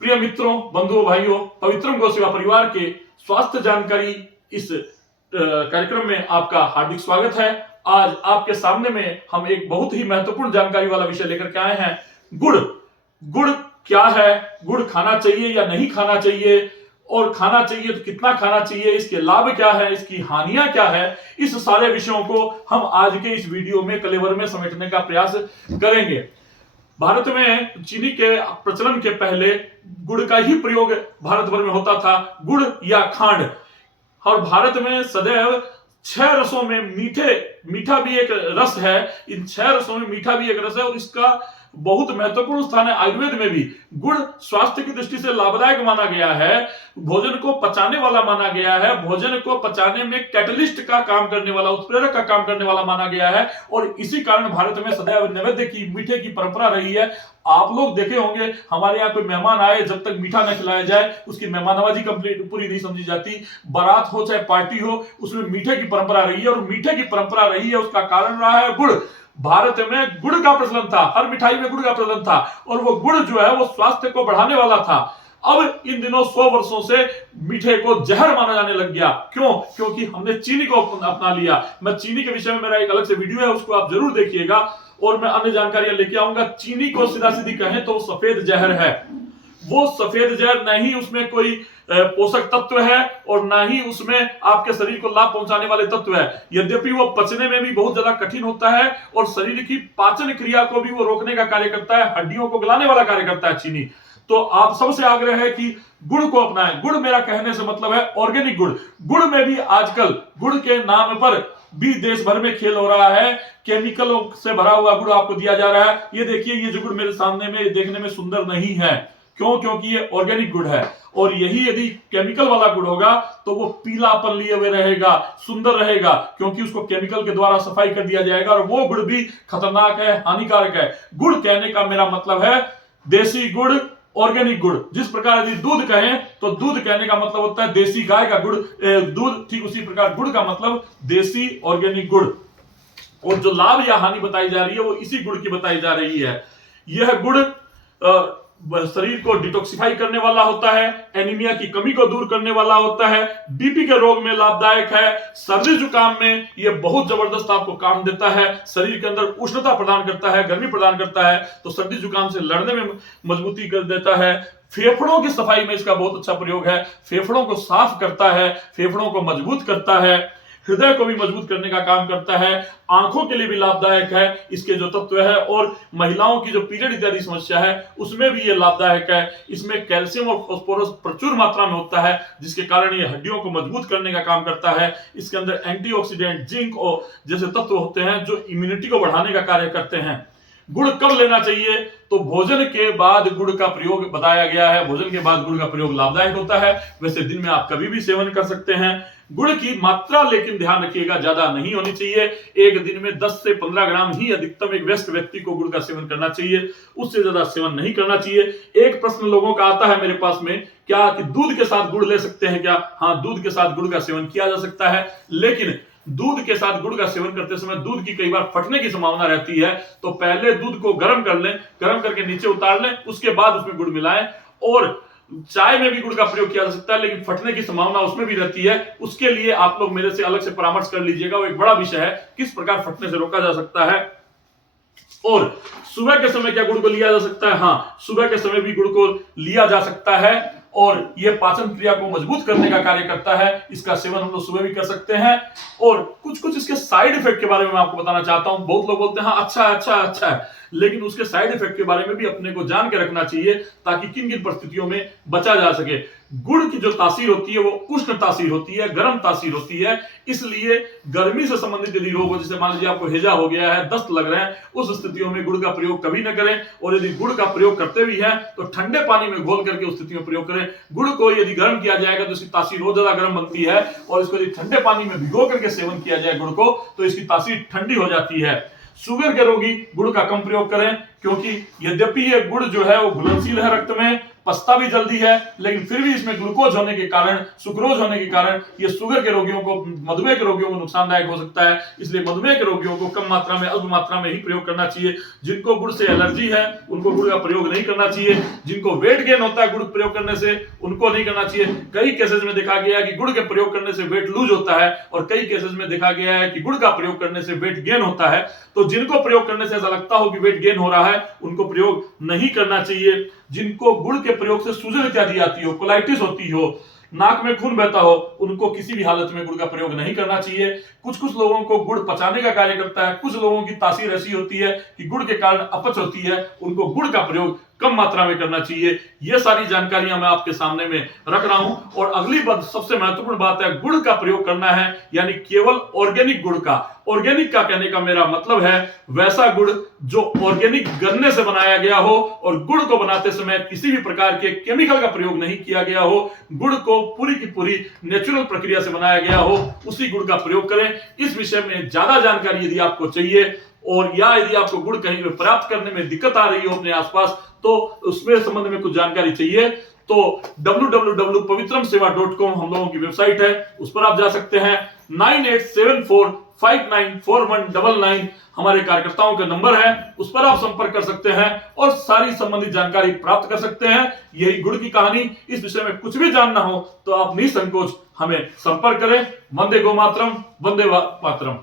प्रिय मित्रों, बंधुओं, भाइयों, पवित्रम गौ सेवा परिवार के स्वास्थ्य जानकारी इस कार्यक्रम में आपका हार्दिक स्वागत है। आज आपके सामने में हम एक बहुत ही महत्वपूर्ण जानकारी वाला विषय लेकर के आए हैं। गुड़। गुड़ क्या है? गुड़ खाना चाहिए या नहीं खाना चाहिए, और खाना चाहिए तो कितना खाना चाहिए, इसके लाभ क्या है, इसकी हानियां क्या है, इस सारे विषयों को हम आज के इस वीडियो में कलेवर में समेटने का प्रयास करेंगे। भारत में चीनी के प्रचलन के पहले गुड़ का ही प्रयोग भारत भर में होता था, गुड़ या खांड। और भारत में सदैव 6 रसों में मीठा भी एक रस है। इन 6 रसों में मीठा भी एक रस है और इसका बहुत महत्वपूर्ण स्थान है। आयुर्वेद में भी गुड़ स्वास्थ्य की दृष्टि से लाभदायक माना गया है, भोजन को पचाने वाला माना गया है, भोजन को पचाने में कैटलिस्ट का काम करने वाला, उत्प्रेरक का काम करने वाला माना गया है। और इसी कारण भारत में सदैव नैवेद्य की, मीठे की परंपरा रही है। आप लोग देखे होंगे, हमारे यहाँ कोई मेहमान आए, जब तक मीठा न खिलाया जाए उसकी मेहमानवाजी कंप्लीट पूरी नहीं समझी जाती। बारात हो चाहे पार्टी हो, उसमें मीठे की परंपरा रही है, और मीठे की परंपरा रही है उसका कारण रहा है गुड़। भारत में गुड़ का प्रचलन था, हर मिठाई में गुड़ का प्रचलन था, और वो गुड़ जो है वो स्वास्थ्य को बढ़ाने वाला था। अब इन दिनों 100 वर्षों से मीठे को जहर माना जाने लग गया। क्यों? क्योंकि हमने चीनी को अपना लिया। मैं चीनी के विषय में, मेरा एक अलग से वीडियो है, उसको आप जरूर देखिएगा, और मैं अन्य जानकारियां लेके आऊंगा। चीनी को सीधा सीधी कहें तो सफेद जहर है। वो सफेद जहर, न ही उसमें कोई पोषक तत्व है और ना ही उसमें आपके शरीर को लाभ पहुंचाने वाले तत्व है। यद्यपि वो पचने में भी बहुत ज्यादा कठिन होता है और शरीर की पाचन क्रिया को भी वो रोकने का कार्य करता है, हड्डियों को गलाने वाला कार्य करता है चीनी। तो आप सबसे आग्रह है कि गुड़ को अपनाएं। गुड़, मेरा कहने से मतलब है ऑर्गेनिक गुड़। गुड़ में भी आजकल गुड़ के नाम पर भी देश भर में खेल हो रहा है। केमिकलों से भरा हुआ गुड़ आपको दिया जा रहा है। ये देखिए, ये जो गुड़ मेरे सामने में देखने में सुंदर नहीं है। क्यों? क्योंकि ये ऑर्गेनिक गुड़ है, और यही यदि केमिकल वाला गुड़ होगा तो वो पीलापन लिए हुए रहेगा, सुंदर रहेगा, क्योंकि उसको केमिकल के द्वारा सफाई कर दिया जाएगा, और वो गुड़ भी खतरनाक है, हानिकारक है। गुड़ कहने का मेरा मतलब है देसी गुड़, ऑर्गेनिक गुड़। जिस प्रकार यदि दूध कहें तो दूध कहने का मतलब होता है देसी गाय का गुड़, दूध, ठीक उसी प्रकार गुड़ का मतलब देसी ऑर्गेनिक गुड़। और जो लाभ या हानि बताई जा रही है वो इसी गुड़ की बताई जा रही है। यह गुड़ शरीर को डिटॉक्सिफाई करने वाला होता है, एनीमिया की कमी को दूर करने वाला होता है, बीपी के रोग में लाभदायक है, सर्दी जुकाम में यह बहुत जबरदस्त आपको काम देता है, शरीर के अंदर उष्णता प्रदान करता है, गर्मी प्रदान करता है, तो सर्दी जुकाम से लड़ने में मजबूती कर देता है। फेफड़ों की सफाई में इसका बहुत अच्छा प्रयोग है, फेफड़ों को साफ करता है, फेफड़ों को मजबूत करता है, हृदय को भी मजबूत करने का काम करता है, आंखों के लिए भी लाभदायक है इसके जो तत्व है, और महिलाओं की जो पीरियड इत्यादि समस्या है उसमें भी ये लाभदायक है। इसमें कैल्शियम और फास्फोरस प्रचुर मात्रा में होता है, जिसके कारण ये हड्डियों को मजबूत करने का काम करता है। इसके अंदर एंटीऑक्सीडेंट, जिंक और जैसे तत्व होते हैं जो इम्यूनिटी को बढ़ाने का कार्य करते हैं। गुड़ कब लेना चाहिए? तो भोजन के बाद गुड़ का प्रयोग बताया गया है। भोजन के बाद गुड़ का प्रयोग लाभदायक होता है। वैसे दिन में आप कभी भी सेवन कर सकते हैं। गुड़ की मात्रा लेकिन ध्यान रखिएगा, ज्यादा नहीं होनी चाहिए। एक दिन में 10 से 15 ग्राम ही अधिकतम एक वयस्क व्यक्ति को गुड़ का सेवन करना चाहिए, उससे ज्यादा सेवन नहीं करना चाहिए। एक प्रश्न लोगों का आता है मेरे पास में, क्या कि दूध के साथ गुड़ ले सकते हैं क्या? हाँ, दूध के साथ गुड़ का सेवन किया जा सकता है, लेकिन दूध के साथ गुड़ का सेवन करते समय दूध की कई बार फटने की संभावना रहती है। तो पहले दूध को गर्म कर लें, गर्म करके नीचे उतार लें, उसके बाद उसमें गुड़ मिलाएं। और चाय में भी गुड़ का प्रयोग किया जा सकता है, लेकिन फटने की संभावना उसमें भी रहती है। उसके लिए आप लोग मेरे से अलग से परामर्श कर लीजिएगा, वो एक बड़ा विषय है, किस प्रकार फटने से रोका जा सकता है। और सुबह के समय क्या गुड़ को लिया जा सकता है? हाँ, सुबह के समय भी गुड़ को लिया जा सकता है, और यह पाचन क्रिया को मजबूत करने का कार्य करता है। इसका सेवन हम लोग सुबह भी कर सकते हैं। और कुछ इसके साइड इफेक्ट के बारे में मैं आपको बताना चाहता हूं। बहुत लोग बोलते हैं हाँ अच्छा है, लेकिन उसके साइड इफेक्ट के बारे में भी अपने को जान के रखना चाहिए, ताकि किन किन परिस्थितियों में बचा जा सके। गुड़ की जो तासीर होती है वो उष्ण तासीर होती है, गर्म तासीर होती है। इसलिए गर्मी से संबंधित यदि रोग हो, जैसे मान लीजिए आपको हैजा हो गया है, दस्त लग रहे हैं, उस स्थितियों में गुड़ का प्रयोग कभी न करें। और यदि गुड़ का प्रयोग करते भी हैं तो ठंडे पानी में घोल करके उस स्थिति में प्रयोग करें। गुड़ को यदि गर्म किया जाएगा तो इसकी तासीर और ज्यादा गर्म बनती है, और इसको यदि ठंडे पानी में भिगो करके सेवन किया जाए गुड़ को, तो इसकी तासीर ठंडी हो जाती है। शुगर के रोगी गुड़ का कम प्रयोग करें, क्योंकि यद्यपि ये गुड़ जो है वो घुलनशील है रक्त में, पचता भी जल्दी है, लेकिन फिर भी इसमें ग्लूकोज होने के कारण, सुक्रोज होने के कारण ये शुगर के रोगियों को, मधुमेह के रोगियों को नुकसानदायक हो सकता है। इसलिए मधुमेह के रोगियों को कम मात्रा में, अल्प मात्रा में ही प्रयोग करना चाहिए। जिनको गुड़ से एलर्जी है उनको गुड़ का प्रयोग नहीं करना चाहिए। जिनको वेट गेन होता है गुड़ प्रयोग करने से, उनको नहीं करना चाहिए। कई केसेस में देखा गया है कि गुड़ के प्रयोग करने से वेट लूज होता है, और कई केसेस में देखा गया है कि गुड़ का प्रयोग करने से वेट गेन होता है। तो जिनको प्रयोग करने से ऐसा लगता हो कि वेट गेन हो रहा है, उनको प्रयोग नहीं करना चाहिए। जिनको गुड़ के प्रयोग से सूजन इत्यादि आती हो, कोलाइटिस होती हो, नाक में खून बहता हो, उनको किसी भी हालत में गुड़ का प्रयोग नहीं करना चाहिए। कुछ कुछ लोगों को गुड़ पचाने का कार्य करता है, कुछ लोगों की तासीर ऐसी होती है कि गुड़ के कारण अपच होती है, उनको गुड़ का प्रयोग कम मात्रा में करना चाहिए। ये सारी जानकारियां मैं आपके सामने में रख रहा हूं। और अगली बात, सबसे महत्वपूर्ण बात है, गुड़ का प्रयोग करना है यानी केवल ऑर्गेनिक गुड़ का। ऑर्गेनिक का कहने का मेरा मतलब है वैसा गुड़ जो ऑर्गेनिक गन्ने से बनाया गया हो और गुड़ को बनाते समय किसी भी प्रकार के केमिकल का प्रयोग नहीं किया गया हो, गुड़ को पूरी की पूरी नेचुरल प्रक्रिया से बनाया गया हो, उसी गुड़ का प्रयोग करें। इस विषय में ज्यादा जानकारी यदि आपको चाहिए, और या यदि आपको गुड़ कहीं पे प्राप्त करने में दिक्कत आ रही हो अपने आसपास, तो उसमें संबंध में कुछ जानकारी चाहिए, तो www.pavitrmseva.com हम लोगों की वेबसाइट है, उस पर आप जा सकते हैं। 9874594199 हमारे कार्यकर्ताओं का नंबर है, उस पर आप संपर्क कर सकते हैं और सारी संबंधित जानकारी प्राप्त कर सकते हैं। यही गुड़ की कहानी। इस विषय में कुछ भी जानना हो तो आप निसंकोच हमें संपर्क करें। वंदे गो मातरम, वंदे मातरम।